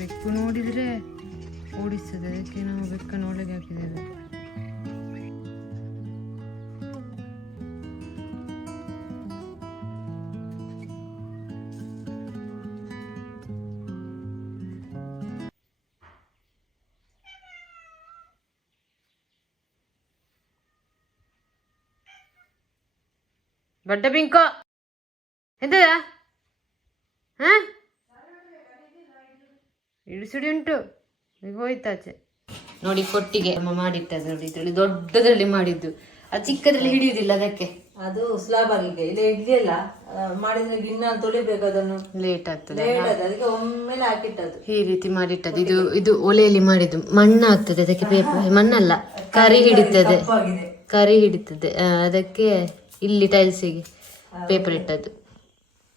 ಬೆಕ್ಕು ನೋಡಿದರೆ ಓಡಿಸ್ತದೆ, ಅದಕ್ಕೆ ನಾವು ಬೆಕ್ಕನ್ನು ಒಳಗೆ ಹಾಕಿದ್ದೇವೆ. ಬಡ್ಡ ಪಿಂಕೋ ಎಂತದ ಇಡಿಸುಡಿ ಉಂಟು, ಈಗ ಹೋಯ್ತಾಚೆ ನೋಡಿ. ಕೊಟ್ಟಿಗೆ ಅಮ್ಮ ಮಾಡಿಟ್ಟದು ನೋಡಿ, ಇದ್ರಲ್ಲಿ ದೊಡ್ಡದ್ರಲ್ಲಿ ಮಾಡಿದ್ದು, ಅದು ಚಿಕ್ಕದ್ರಲ್ಲಿ ಹಿಡಿಯುದಿಲ್ಲ, ಅದಕ್ಕೆ ಅದು ಸ್ಲಾಬ್ ಆಗಿಗೆ. ಇಲ್ಲ ಇಡ್ಲಿ ಎಲ್ಲ ಮಾಡಿದ್ರೆ ಗಿನ್ನ ತೊಳಿಬೇಕು, ಅದನ್ನು ಲೇಟ್ ಆಗ್ತದೆ, ಅದಕ್ಕೆ ಒಮ್ಮೆಲೆ ಹಾಕಿಟ್ಟದು. ಈ ರೀತಿ ಮಾಡಿಟ್ಟದು. ಇದು ಒಲೆಯಲ್ಲಿ ಮಾಡಿದ್ದು, ಮಣ್ಣು ಆಗ್ತದೆ ಅದಕ್ಕೆ, ಪೇಪರ್ ಮಣ್ಣಲ್ಲ, ಕರಿ ಹಿಡಿತದೆ, ಕರಿ ಹಿಡಿತದೆ, ಅದಕ್ಕೆ ಇಲ್ಲಿ ಟೈಲ್ಸಿಗೆ ಪೇಪರ್ ಇಟ್ಟದ್ದು.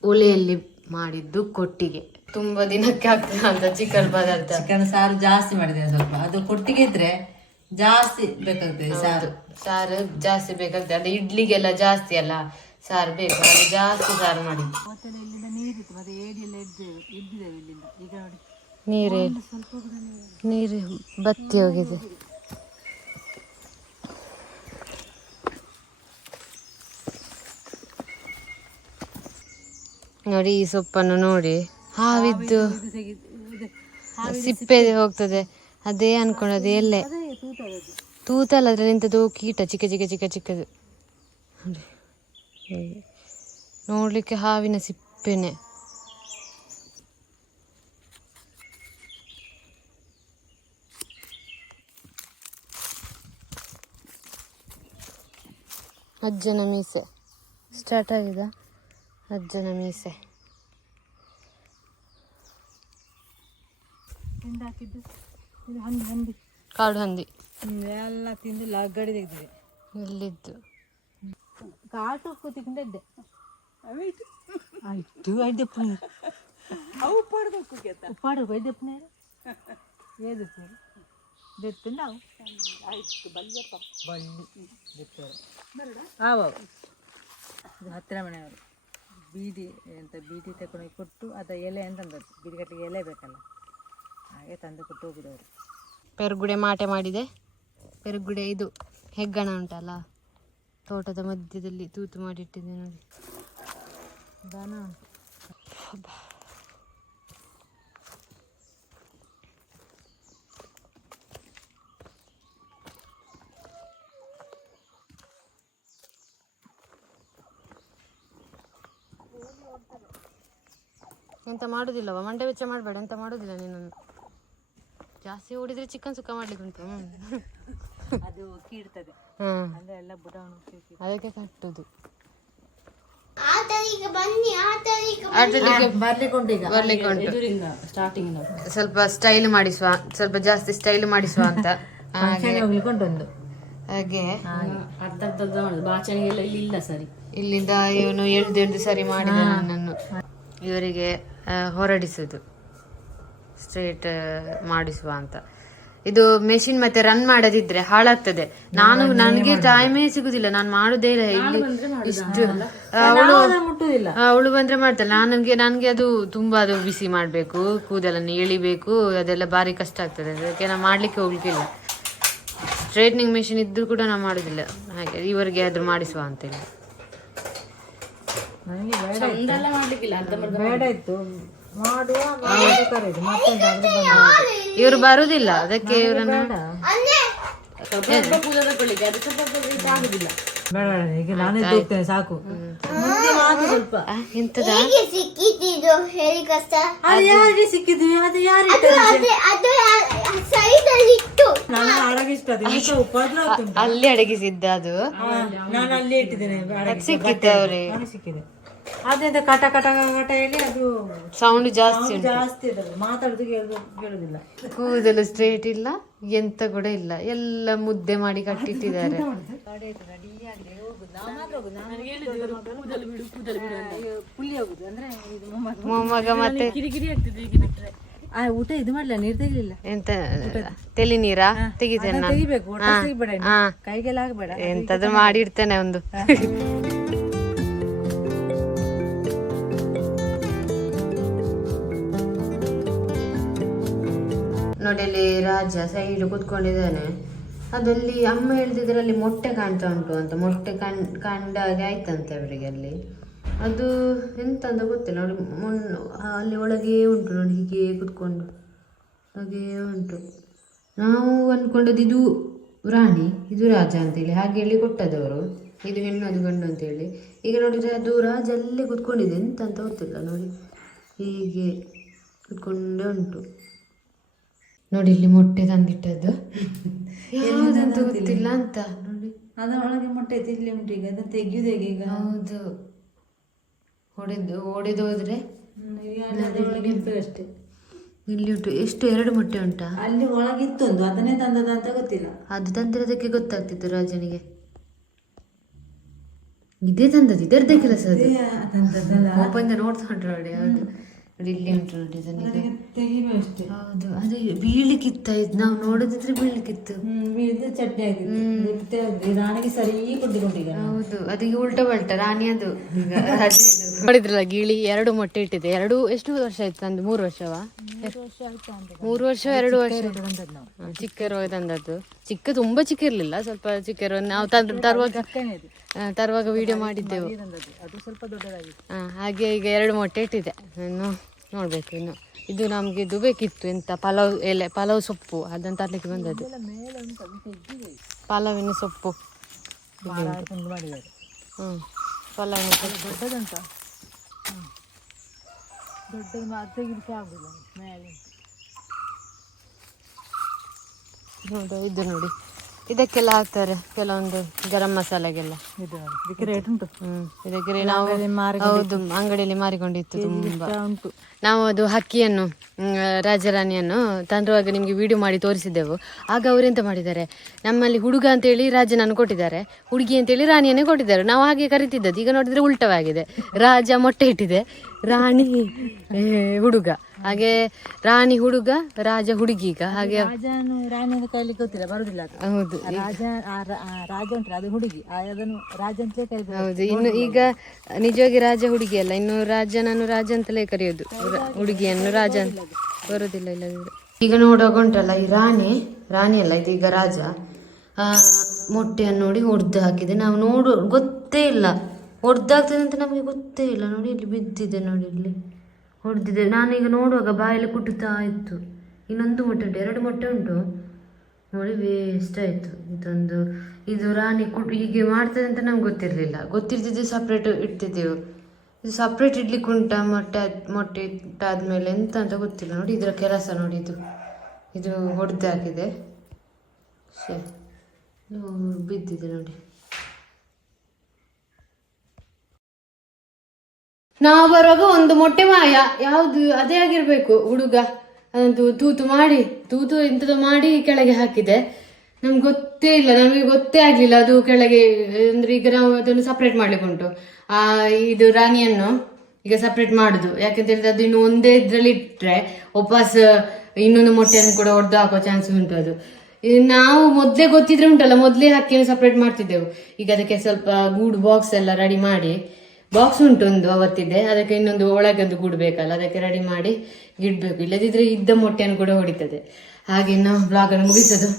ಒಲೆಯಲ್ಲಿ ಮಾಡಿದ್ದು ಕೊಟ್ಟಿಗೆ, ತುಂಬಾ ದಿನಕ್ಕೆ ಆಗ್ತದೆ ಅಂತ ಚಿಕನ್ ಪದಾರ್ಥ. ಚಿಕನ್ ಸಾರು ಜಾಸ್ತಿ ಮಾಡಿದ್ದೇವೆ ಸ್ವಲ್ಪ, ಅದು ಕೊಟ್ಟಿಗೆ ಇದ್ರೆ ಜಾಸ್ತಿ ಬೇಕಾಗ್ತದೆ ಸಾರು. ಸಾರು ಜಾಸ್ತಿ ಬೇಕಾಗ್ತದೆ, ಅದು ಇಡ್ಲಿಗೆಲ್ಲ ಜಾಸ್ತಿ ಅಲ್ಲ ಸಾರು ಬೇಕು, ಅದು ಜಾಸ್ತಿ ಸಾರು ಮಾಡಿದ್ದು. ನೀರಿತ್ತು ಮತ್ತೆ ಏಡಿಯೆಲ್ಲ ಇದ್ದಿದ್ದೇವೆ ಇಲ್ಲಿಂದ. ಈಗ ನೋಡಿ ನೀರು ಬತ್ತಿ ಹೋಗಿದೆ. ನೋಡಿ ಈ ಸೊಪ್ಪನ್ನು ನೋಡಿ, ಹಾವಿದ್ದು ಸಿಪ್ಪೆ ಹೋಗ್ತದೆ, ಅದೇ ಅನ್ಕೊಂಡದೆ ಎಲ್ಲೆ ತೂತಲ್ಲ, ಅದ್ರಲ್ಲಿ ಎಂಥದ್ದು ಕೀಟ ಚಿಕ್ಕ ಚಿಕ್ಕ ಚಿಕ್ಕ ಚಿಕ್ಕದು ನೋಡಿ, ನೋಡ್ಲಿಕ್ಕೆ ಹಾವಿನ ಸಿಪ್ಪೆನೆ. ಅಜ್ಜನ ಮೀಸೆ ಸ್ಟಾರ್ಟ್ ಆಗಿದೆ, ಅಜ್ಜನ ಮೀಸೆ ಕಾಡು ಹಂದಿ ಎಲ್ಲ ತಿಂದು ಲಗ್ಗಡಿ ತೆಗೆದಿದೆ. ಎಲ್ಲಿದ್ದು ಕಾಟು ಕೂತಿಕೊಂಡಿದ್ದೆ ಆಯ್ತು ಐದಪ್ಪು ಅವು ಪಡ್ಬೇಕು ಉಪ್ಪಾಡಬೇಕು ಐದಪ್ಪನೇ ಏದಪ್ಪು ದೆತ್ತು ನಾವು ಆಯ್ತು ಬಲ್ಲಿಯಪ್ಪ ಬಳ್ಳಿ ದೆತ್ತವರು ಆವ ಇದು ಹತ್ತಿರ ಮನೆಯವರು ಬೀಡಿ ತಗೊಂಡು ಕೊಟ್ಟು ಅದ ಎಲೆ ಅಂತಂದದ್ದು, ಬೀಡಿ ಕಟ್ಟಲಿಗೆ ಎಲೆ ಬೇಕಲ್ಲ, ಹಾಗೆ ತಂದು ಕೊಟ್ಟು ಹೋಗಿದವರು. ಪೆರುಗುಡೆ ಮಾಟೆ ಮಾಡಿದೆ. ಪೆರುಗುಡೆ ಇದು ಹೆಗ್ಗಣ ಉಂಟಲ್ಲ, ತೋಟದ ಮಧ್ಯದಲ್ಲಿ ತೂತು ಮಾಡಿಟ್ಟಿದೆ ನೋಡಿ. ದನ ಎಂತ ಮಾಡುದಿಲ್ಲವ, ಮಂಡೆ ವೆಚ್ಚ ಮಾಡಬೇಡ, ಎಂತ ಮಾಡುದಿಲ್ಲ ನೀನು. ಜಾಸ್ತಿ ಓಡಿದ್ರೆ ಚಿಕನ್ ಸುಕ್ಕ ಮಾಡ್ಲಿಕ್ಕೆ ಉಂಟು. ಅದು ಕೀಡ್ತದೆ, ಅಂದ್ರೆ ಎಲ್ಲ ಬುಡವನ್ನು ಅದಕ್ಕೆ ಕಟ್ಟುದು. ಸ್ವಲ್ಪ ಸ್ಟೈಲ್ ಮಾಡಿಸುವ, ಸ್ವಲ್ಪ ಜಾಸ್ತಿ ಸ್ಟೈಲ್ ಮಾಡಿಸುವ ಅಂತ ಹೋಗ್ಲಿಕ್ಕೆ ಹಾಗೆ ಬಾಚಣಿಗೆಲ್ಲ ಇಲ್ಲ ಸರಿ. ಇಲ್ಲಿಂದ ಇವನು ಎಳ್ದು ಸರಿ ಮಾಡಿದ ನನ್ನನ್ನು ಇವರಿಗೆ ಹೊರಡಿಸುದು, ಸ್ಟ್ರೇಟ್ ಮಾಡಿಸುವ ಅಂತ. ಇದು ಮೆಷಿನ್ ಮತ್ತೆ ರನ್ ಮಾಡದಿದ್ರೆ ಹಾಳಾಗ್ತದೆ. ನನಗೆ ಟೈಮೇ ಸಿಗುದಿಲ್ಲ, ನಾನು ಮಾಡುದೇ ಇಲ್ಲ ಇಲ್ಲಿ ಇಷ್ಟು. ಅವಳು ಬಂದ್ರೆ ಮಾಡ್ತಾಳೆ, ನನ್ಗೆ ಅದು ತುಂಬಾ ಅದು ಬಿಸಿ ಮಾಡ್ಬೇಕು, ಕೂದಲನ್ನು ಎಳಿಬೇಕು, ಅದೆಲ್ಲ ಭಾರಿ ಕಷ್ಟ ಆಗ್ತದೆ. ಅದಕ್ಕೆ ನಾನು ಮಾಡ್ಲಿಕ್ಕೆ ಹೋಗ್ಲಿಕ್ಕಿಲ್ಲ. ಸ್ಟ್ರೈಟ್ನಿಂಗ್ ಮೆಷಿನ್ ಇದ್ರೂ ಕೂಡ ನಾನು ಮಾಡುದಿಲ್ಲ. ಹಾಗೆ ಇವರಿಗೆ ಆದ್ರೂ ಮಾಡಿಸುವ ಅಂತ ಹೇಳಿ. ಇವರು ಬರುದಿಲ್ಲ, ಅದಕ್ಕೆ ಇವರನ್ನ ಸಾಕು. ಎಂತದ ಸಿಕ್ಕಿದ್ವಿ ಅಲ್ಲಿ ಅಡಗಿಸಿದ್ದ, ಅದು ನಾನು ಅಲ್ಲಿ ಇಟ್ಟಿದ್ದೇನೆ, ಸಿಕ್ಕಿದ್ದ ಅವ್ರಿಗೆ. ಸಿಕ್ಕಿದೆ ಅದೆಂತ ಕಟ ಕಟ ಕಟ ಹೇಳಿ ಅದು ಸೌಂಡ್ ಜಾಸ್ತಿ ಇರ್ತದೆ, ಮಾತಾಡುದು ಕೇಳುದಿಲ್ಲ. ಕೂದಲು ಸ್ಟ್ರೇಟ್ ಇಲ್ಲ, ಎಂತ ಕೂಡ ಇಲ್ಲ, ಎಲ್ಲ ಮುದ್ದೆ ಮಾಡಿ ಕಟ್ಟಿಟ್ಟಿದ್ದಾರೆ. ಮೊಮ್ಮಗ ಮತ್ತೆ ಊಟ ಇದು ಮಾಡ್ಲಿಲ್ಲ, ನೀರು ತೆಗಿಲಿಲ್ಲ. ಎಂತ ತೆಲಿ ನೀರಾ ತೆಗಿತೇನೆ, ತೆಗಿಬೇಕು, ಕೈಗೆಲ್ಲ ಆಗ್ಬೇಡ, ಎಂತಾದ್ರೂ ಮಾಡಿ ಇಡ್ತೇನೆ ಒಂದು. ನೋಡಿ ಅಲ್ಲಿ ರಾಜ ಸೈಡ್ ಕೂತ್ಕೊಂಡಿದ್ದಾನೆ. ಅದಲ್ಲಿ ಅಮ್ಮ ಹೇಳ್ತಿದ್ರಲ್ಲಿ ಮೊಟ್ಟೆ ಕಾಣ್ತಾ ಉಂಟು ಅಂತ. ಮೊಟ್ಟೆ ಕಂಡಾಗೆ ಆಯ್ತಂತೆ ಅವರಿಗೆ ಅಲ್ಲಿ. ಅದು ಎಂತ ಅಂತ ಗೊತ್ತಿಲ್ಲ ನೋಡಿ. ಅಲ್ಲಿ ಒಳಗೆ ಉಂಟು ನೋಡಿ, ಹೀಗೆ ಕೂತ್ಕೊಂಡು ಹಾಗೆ ಉಂಟು. ನಾವು ಅಂದ್ಕೊಂಡದ್ದು ಇದು ರಾಣಿ, ಇದು ರಾಜ ಅಂತೇಳಿ ಹಾಗೆ ಹೇಳಿ ಕೊಟ್ಟದವರು. ಇದು ಹೆಣ್ಣು ಅದು ಗಂಡು ಅಂತೇಳಿ. ಈಗ ನೋಡಿದರೆ ಅದು ರಾಜ ಅಲ್ಲೇ ಕೂತ್ಕೊಂಡಿದೆ, ಎಂತ ಅಂತ ಗೊತ್ತಿಲ್ಲ ನೋಡಿ, ಹೀಗೆ ಕೂತ್ಕೊಂಡೇ ಉಂಟು ನೋಡಿ. ಇಲ್ಲಿ ಮೊಟ್ಟೆ ತಂದಿಟ್ಟದ್ದು ಯಾವುದಂತ ಗೊತ್ತಿಲ್ಲ ಅಂತ ನೋಡಿ. ಅದರೊಳಗೆ ಮೊಟ್ಟೆ ಇಲ್ಲಿ ಉಂಟು, ಈಗ ಅದನ್ನು ತೆಗೆಯುವುದು ಹೇಗೆ ಈಗ? ಹೌದು, ಒಡೆದು ಹೋದ್ರೆ ಅದರೊಳಗೆ ಇರ್ತದೆ ಅಷ್ಟೇ. ಇಲ್ಲಿ ಉಂಟು ಎಷ್ಟು, 2 ಮೊಟ್ಟೆ ಉಂಟಾ? ಅಲ್ಲಿ ಒಳಗಿತ್ತೊಂದು, ಅದನ್ನೇ ತಂದದ ಅಂತ ಗೊತ್ತಿಲ್ಲ. ಅದು ತಂದಿರೋದಕ್ಕೆ ಗೊತ್ತಾಗ್ತಿತ್ತು ರಾಜನಿಗೆ. ಇದೇ ತಂದದ್ದು, ಇದರದ್ದೇ ಕೆಲಸ ಅದು. ಒಬ್ಬಂದ ನೋಡ್ತಾ ಉಂಟು ನೋಡಿ. ಹೌದು ನೋಡಿ, ಇಲ್ಲಿ ಉಂಟು ನೋಡಿ ಅದನ್ನಿಗೆ ಅಷ್ಟೇ. ಹೌದು, ಅದು ಬೀಳಿಕ್ಕಿತ್ತ, ಇದು ನಾವು ನೋಡೋದಿದ್ರೆ ಬೀಳಿಕ್ಕಿತ್ತು. ಬೀಳಿದ ಚಟ್ನಿ ಆಗಿತ್ತು. ರಾಣಿಗೆ ಸರಿ ಕೊಟ್ಟಿಕೊಂಡೀಗ. ಹೌದು, ಅದಕ್ಕೆ ಉಲ್ಟಾ ಪಲ್ಟ ರಾಣಿ ಅದು. ನೋಡಿದ್ರಲ್ಲ ಗಿಳಿ 2 ಮೊಟ್ಟೆ ಇಟ್ಟಿದೆ. 2 ಎಷ್ಟು ವರ್ಷ ಆಯ್ತು ತಂದು? 3 ವರ್ಷವಾ? 3 ವರ್ಷ 2 ವರ್ಷ ಚಿಕ್ಕ ಇರುವಾಗ ತಂದದ್ದು. ಚಿಕ್ಕ, ತುಂಬಾ ಚಿಕ್ಕ ಇರ್ಲಿಲ್ಲ, ಸ್ವಲ್ಪ ಚಿಕ್ಕ ಇರುವಾಗ ನಾವು ತರುವಾಗ ವಿಡಿಯೋ ಮಾಡಿದ್ದೆವು. ಅದು ಸ್ವಲ್ಪ ದೊಡ್ಡದಾಗಿತ್ತು. ಹಾಗೆ ಈಗ 2 ಮೊಟ್ಟೆ ಇಟ್ಟಿದೆ. ಇನ್ನು ನೋಡ್ಬೇಕು ಇನ್ನು. ಇದು ನಮ್ಗೆ ಇದು ಬೇಕಿತ್ತು, ಎಂತ ಪಲಾವ್ ಎಲೆ, ಪಲಾವ್ ಸೊಪ್ಪು, ಅದನ್ನು ತರ್ಲಿಕ್ಕೆ ಬಂದದ್ದು. ಪಲಾವಿನ ಸೊಪ್ಪು ಮಾಡಿದ್ದಾರೆ. ಪಲಾವಿನ ಸೊಪ್ಪು ದೊಡ್ಡದಂತ, ದೊಡ್ಡದು ತೆಗಿಲಿಕ್ಕೆ ಆಗುದಿಲ್ಲ ಮೇಲೆ. ನೋಡಿ ಇದು ನೋಡಿ, ಇದಕ್ಕೆಲ್ಲ ಹಾಕ್ತಾರೆ ಕೆಲವೊಂದು ಗರಂ ಮಸಾಲೆಗೆಲ್ಲ. ಇದಕ್ಕೆ ರೇಟ್ ಉಂಟು. ಇದಕ್ಕೆ ನಾವು ಹೌದು ಅಂಗಡಿಯಲ್ಲಿ ಮಾರಿಕೊಂಡಿತ್ತು ತುಂಬಾ ಉಂಟು. ನಾವು ಅದು ಹಕ್ಕಿಯನ್ನು, ರಾಜರಾಣಿಯನ್ನು ತಂರುವಾಗ ನಿಮ್ಗೆ ವಿಡಿಯೋ ಮಾಡಿ ತೋರಿಸಿದ್ದೆವು. ಆಗ ಅವರೆಂತ ಮಾಡಿದ್ದಾರೆ, ನಮ್ಮಲ್ಲಿ ಹುಡುಗ ಅಂತೇಳಿ ರಾಜನನ್ನು ಕೊಟ್ಟಿದ್ದಾರೆ, ಹುಡುಗಿ ಅಂತೇಳಿ ರಾಣಿಯನ್ನೇ ಕೊಟ್ಟಿದ್ದಾರೆ. ನಾವು ಹಾಗೆ ಕರಿತಿದ್ದದ್ದು. ಈಗ ನೋಡಿದ್ರೆ ಉಲ್ಟವಾಗಿದೆ. ರಾಜ ಮೊಟ್ಟೆ ಇಟ್ಟಿದೆ, ರಾಣಿ ಹುಡುಗ. ಹಾಗೆ ರಾಣಿ ಹುಡುಗ, ರಾಜ ಹುಡುಗಿ. ಈಗ ಹಾಗೆ ರಾಣಿ ಕೈಲಿಕ್ಕೆ ಗೊತ್ತಿಲ್ಲ, ಬರುದಿಲ್ಲ. ಹೌದು, ರಾಜ ಉಂಟು ಅದು ಹುಡುಗಿ, ಅದನ್ನು ರಾಜ ಅಂತಲೇ ಕರೀತಾರೆ. ಹೌದು, ಇನ್ನು ಈಗ ನಿಜವಾಗಿ ರಾಜ ಹುಡುಗಿ ಅಲ್ಲ, ಇನ್ನು ರಾಜನನ್ನು ರಾಜ ಅಂತಲೇ ಕರೆಯೋದು, ಹುಡುಗಿಯನ್ನು ರಾಜ ಅಂತ ಬರೋದಿಲ್ಲ ಇಲ್ಲದಿದ್ರೆ. ಈಗ ನೋಡುವಾಗ ಉಂಟಲ್ಲ, ಈ ರಾಣಿ ಅಲ್ಲ ಇದು, ಈಗ ರಾಜ ಮೊಟ್ಟೆಯನ್ನು ನೋಡಿ ಹೊಡೆದು ಹಾಕಿದೆ. ನಾವು ಗೊತ್ತೇ ಇಲ್ಲ ಹೊಡೆದಾಗ್ತದೆ ಅಂತ ನಮಗೆ ಗೊತ್ತೇ ಇಲ್ಲ. ನೋಡಿ ಇಲ್ಲಿ ಬಿದ್ದಿದೆ, ನೋಡಿ ಇಲ್ಲಿ ಹೊಡೆದಿದೆ. ನಾನೀಗ ನೋಡುವಾಗ ಬಾಯಲ್ಲಿ ಕುಟ್ಟುತ್ತಾ ಇತ್ತು. ಇನ್ನೊಂದು ಮೊಟ್ಟೆ ಉಂಟು, 2 ಮೊಟ್ಟೆ ಉಂಟು ನೋಡಿ, ವೇಸ್ಟ್ ಆಯಿತು. ಇದು ರಾಣಿ ಹೀಗೆ ಮಾಡ್ತದೆ ಅಂತ ನಮ್ಗೆ ಗೊತ್ತಿರ್ತಿದ್ದು ಸಪ್ರೇಟ್ ಇಡ್ತಿದ್ದೆವು. ಇದು ಸಪ್ರೇಟ್ ಇಡ್ಲಿಕ್ಕೆ ಉಂಟ, ಮೊಟ್ಟೆ ಇಟ್ಟಾದ್ಮೇಲೆ ಎಂತ ಅಂತ ಗೊತ್ತಿಲ್ಲ. ನೋಡಿ ಇದರ ಕೆಲಸ ನೋಡಿ, ಇದು ಹೊಡೆದು ಹಾಕಿದೆ, ಬಿದ್ದಿದೆ ನೋಡಿ. ನಾವು ಬರುವಾಗ ಒಂದು ಮೊಟ್ಟೆ ಮಾಯ, ಯಾವುದು ಅದೇ ಆಗಿರ್ಬೇಕು. ಹುಡುಗ ಅದಂತೂ ತೂತು ಎಂಥದ್ದು ಮಾಡಿ ಕೆಳಗೆ ಹಾಕಿದೆ. ನಮ್ಗೆ ಗೊತ್ತೇ ಇಲ್ಲ, ನಮಗೆ ಗೊತ್ತೇ ಆಗಲಿಲ್ಲ ಅದು ಕೆಳಗೆ. ಅಂದರೆ ಈಗ ನಾವು ಅದನ್ನು ಸಪ್ರೇಟ್ ಮಾಡ್ಲಿಕ್ಕೆ ಉಂಟು. ಇದು ರಾಣಿಯನ್ನು ಈಗ ಸಪ್ರೇಟ್ ಮಾಡುದು. ಯಾಕಂತ ಹೇಳಿದ್ರೆ ಅದು ಇನ್ನು ಒಂದೇ ಇದರಲ್ಲಿ ಇಟ್ಟರೆ ವಾಪಸ್ ಇನ್ನೊಂದು ಮೊಟ್ಟೆಯನ್ನು ಕೂಡ ಹೊಡೆದು ಹಾಕೋ ಚಾನ್ಸ್ ಉಂಟು. ಅದು ನಾವು ಮೊದಲೇ ಗೊತ್ತಿದ್ರೆ ಉಂಟಲ್ಲ, ಮೊದಲೇ ಹಕ್ಕಿಯನ್ನು ಸಪ್ರೇಟ್ ಮಾಡ್ತಿದ್ದೆವು. ಈಗ ಅದಕ್ಕೆ ಸ್ವಲ್ಪ ಗೂಡು ಬಾಕ್ಸ್ ಎಲ್ಲ ರೆಡಿ ಮಾಡಿ, ಬಾಕ್ಸ್ ಉಂಟು ಒಂದು ಅವತ್ತಿದೆ, ಅದಕ್ಕೆ ಇನ್ನೊಂದು ಒಳಗೆ ಒಂದು ಗೂಡು ಬೇಕಲ್ಲ, ಅದಕ್ಕೆ ರೆಡಿ ಮಾಡಿ ಇಡಬೇಕು. ಇಲ್ಲದಿದ್ರೆ ಇದ್ದ ಮೊಟ್ಟೆಯನ್ನು ಕೂಡ ಹೊಡಿತದೆ. ಹಾಗೆ ನಾವು ಬ್ಲಾಗನ್ನು ಮುಗಿಸೋದು.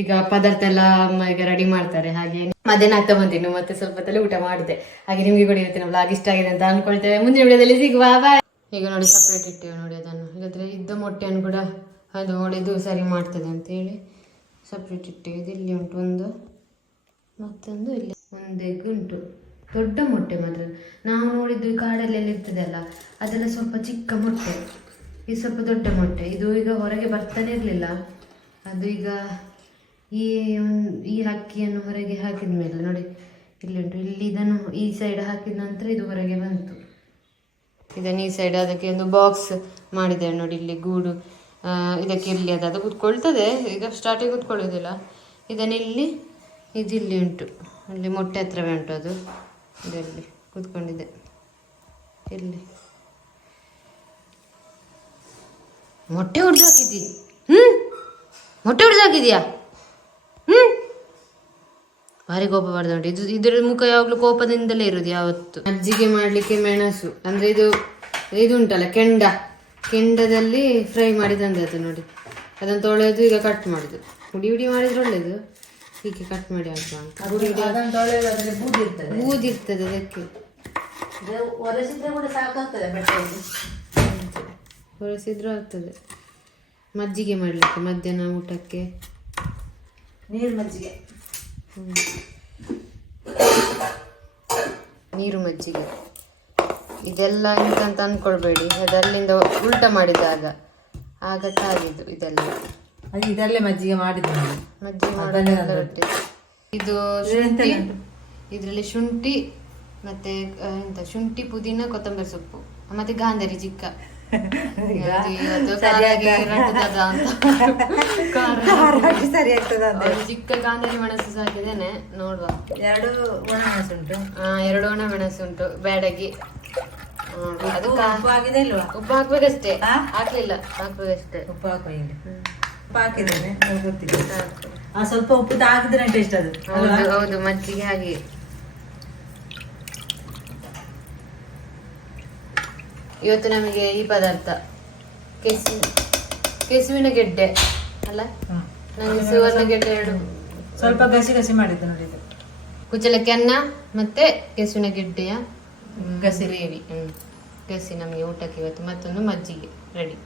ಈಗ ಪದಾರ್ಥ ಎಲ್ಲ ಅಮ್ಮ ಈಗ ರೆಡಿ ಮಾಡ್ತಾರೆ. ಹಾಗೆ ಮಧ್ಯಾಹ್ನ ಆಗ್ತಾ ಬಂತೀನಿ, ಮತ್ತೆ ಸ್ವಲ್ಪ ತಲೆ ಊಟ ಮಾಡಿದೆ. ಹಾಗೆ ನಿಮಗೆ ಕೂಡ ಇವತ್ತಿನ ಬ್ಲಾಗ್ ಇಷ್ಟ ಆಗಿದೆ ಅಂತ ಅನ್ಕೊಳ್ತೇವೆ. ಮುಂದಿನ ವಿಡಿಯೋದಲ್ಲಿ ಸಿಗುವ, ಬಾಯ್. ಈಗ ನೋಡಿ ಸಪ್ರೇಟ್ ಇಟ್ಟೇವೆ ನೋಡಿ ಅದನ್ನು. ಇಲ್ಲದ್ರೆ ಇದ್ದ ಮೊಟ್ಟೆಯನ್ನು ಕೂಡ ಅದು ಹೊಡೆದು ಸರಿ ಮಾಡ್ತದೆ ಅಂತೇಳಿ ಸಪ್ರೇಟ್ ಇಟ್ಟೇವೆ. ಇದು ಇಲ್ಲಿ ಉಂಟು ಒಂದು, ಮತ್ತೊಂದು ಇಲ್ಲಿ ಒಂದು ಎಗ್ ಉಂಟು. ದೊಡ್ಡ ಮೊಟ್ಟೆ ಮಾತ್ರ. ನಾವು ನೋಡಿದ್ದು ಕಾಡಲ್ಲೆಲ್ಲ ಇರ್ತದಲ್ಲ, ಅದೆಲ್ಲ ಸ್ವಲ್ಪ ಚಿಕ್ಕ ಮೊಟ್ಟೆ, ಇದು ಸ್ವಲ್ಪ ದೊಡ್ಡ ಮೊಟ್ಟೆ. ಇದು ಈಗ ಹೊರಗೆ ಬರ್ತಾನೆ ಇರಲಿಲ್ಲ. ಅದು ಈಗ ಈ ಹಕ್ಕಿಯನ್ನು ಹೊರಗೆ ಹಾಕಿದ ಮೇಲೆ ನೋಡಿ ಇಲ್ಲಿ ಉಂಟು. ಇಲ್ಲಿ ಇದನ್ನು ಈ ಸೈಡ್ ಹಾಕಿದ ನಂತರ ಇದು ಹೊರಗೆ ಬಂತು. ಇದನ್ನು ಈ ಸೈಡ್ ಅದಕ್ಕೆ ಒಂದು ಬಾಕ್ಸ್ ಮಾಡಿದ್ದೇವೆ ನೋಡಿ. ಇಲ್ಲಿ ಗೂಡು ಇದಕ್ಕೆ ಇಲ್ಲಿ ಅದು ಕೂತ್ಕೊಳ್ತದೆ. ಈಗ ಸ್ಟಾರ್ಟಿಗೆ ಕೂತ್ಕೊಳ್ಳೋದಿಲ್ಲ. ಇದನ್ನು ಇಲ್ಲಿ ಉಂಟು, ಇಲ್ಲಿ ಮೊಟ್ಟೆ ಹತ್ರವೇ ಉಂಟು. ಅದು ಇದರಲ್ಲಿ ಕೂತ್ಕೊಂಡಿದೆ. ಇಲ್ಲಿ ಮೊಟ್ಟೆ ಹೊಡೆದು ಹಾಕಿದ್ದಿ? ಮೊಟ್ಟೆ ಹೊಡೆದು ಹಾಕಿದ್ಯಾ? ಭಾರಿ ಕೋಪ ಬರ್ತದೆ ನೋಡಿ. ಇದರ ಮುಖ ಯಾವಾಗಲೂ ಕೋಪದಿಂದಲೇ ಇರೋದು ಯಾವತ್ತು. ಮಜ್ಜಿಗೆ ಮಾಡಲಿಕ್ಕೆ ಮೆಣಸು, ಅಂದರೆ ಇದು ಉಂಟಲ್ಲ ಕೆಂಡದಲ್ಲಿ ಫ್ರೈ ಮಾಡಿ ತಂದದ್ದು ನೋಡಿ. ಅದನ್ನು ತೊಳೆಯೋದು ಈಗ ಕಟ್ ಮಾಡುದು. ಹುಡಿ ಹುಡಿ ಮಾಡಿದ್ರೆ ಒಳ್ಳೇದು, ಹೀಗೆ ಕಟ್ ಮಾಡಿ ಹಾಕುವ ಅಂತ. ಅದನ್ನು ತೊಳೆಯೋದಾದ್ರೆ ಬೂದಿರ್ತದೆ, ಬೂದಿರ್ತದೆ ಅದಕ್ಕೆ. ಒರೆಸಿದ್ರೆ ಕೂಡ ಸಾಕಾಗ್ತದೆ ಬಟ್ಟೆಯಲ್ಲಿ, ಒರೆಸಿದ್ರೂ ಆಗ್ತದೆ. ಮಜ್ಜಿಗೆ ಮಾಡಲಿಕ್ಕೆ ಮಧ್ಯಾಹ್ನ ಊಟಕ್ಕೆ ನೀರು ಮಜ್ಜಿಗೆ, ನೀರು ಮಜ್ಜಿಗೆ ಇದೆಲ್ಲ ಎಂತಂತ ಅನ್ಕೊಳ್ಬೇಡಿ, ಅದಲ್ಲಿಂದ ಉಲ್ಟ ಮಾಡಿದಾಗ ಆಗತ್ತಾಗಿದ್ದು ಇದೆಲ್ಲ. ಇದರಲ್ಲೇ ಮಜ್ಜಿಗೆ ಮಾಡಿದ್ದು ನಾನು. ಮಜ್ಜಿಗೆ ಮಾಡೋದೆಲ್ಲ ರೊಟ್ಟಿ. ಇದು ಶುಂಠಿ, ಇದರಲ್ಲಿ ಶುಂಠಿ ಮತ್ತೆ ಎಂತ ಶುಂಠಿ, ಪುದೀನ, ಕೊತ್ತಂಬರಿ ಸೊಪ್ಪು ಮತ್ತೆ ಗಾಂಧಾರಿ ಚಿಕ್ಕ. ಸರಿ ಆಗ್ತದ ಚಿಕ್ಕ ಗಾಂಧಾರಿ ಮೆಣಸು ಹಾಕಿದ್ದೇನೆ, ನೋಡುವ. 2 ಒಣಮೆಣಸು ಉಂಟು. 2 ಒಣ ಮೆಣಸು ಉಂಟು ಬ್ಯಾಡಗಿ. ಅದು ಉಪ್ಪು ಆಗಿದೆ ಇಲ್ವಾ? ಉಪ್ಪು ಹಾಕ್ಬೇಕಷ್ಟೇ, ಹಾಕ್ಲಿಲ್ಲ, ಹಾಕ್ಬೇಕಷ್ಟೇ. ಉಪ್ಪು ಹಾಕುವ ಈಗ. ಉಪ್ಪು ಹಾಕಿದ್ದೇನೆ, ಗೊತ್ತಿಲ್ಲ. ಸ್ವಲ್ಪ ಉಪ್ಪು ಹಾಕಿದ್ರೆ ಟೇಸ್ಟ್ ಅದು. ಹೌದು, ಮಜ್ಜಿಗೆ ಹಾಗೆ. ಇವತ್ತು ನಮಗೆ ಈ ಪದಾರ್ಥ ಕೆಸುವಿನ ಗೆಡ್ಡೆ ಅಲ್ಲ, ನನಗೆ ಸುವರ್ಣ ಗೆಡ್ಡೆ 2 ಸ್ವಲ್ಪ ಗಸಿ ಗಸಿ ಮಾಡಿದ್ದು ನೋಡಿ. ಇದು ಕುಚ್ಚಲಕ್ಕಿ ಅನ್ನ ಮತ್ತೆ ಕೆಸುವಿನ ಗೆಡ್ಡೆಯ ಗಸಿ ಗ್ರೇವಿ. ಗಸಿ ನಮಗೆ ಊಟಕ್ಕೆ ಇವತ್ತು. ಮತ್ತೊಂದು ಮಜ್ಜಿಗೆ ರೆಡಿ.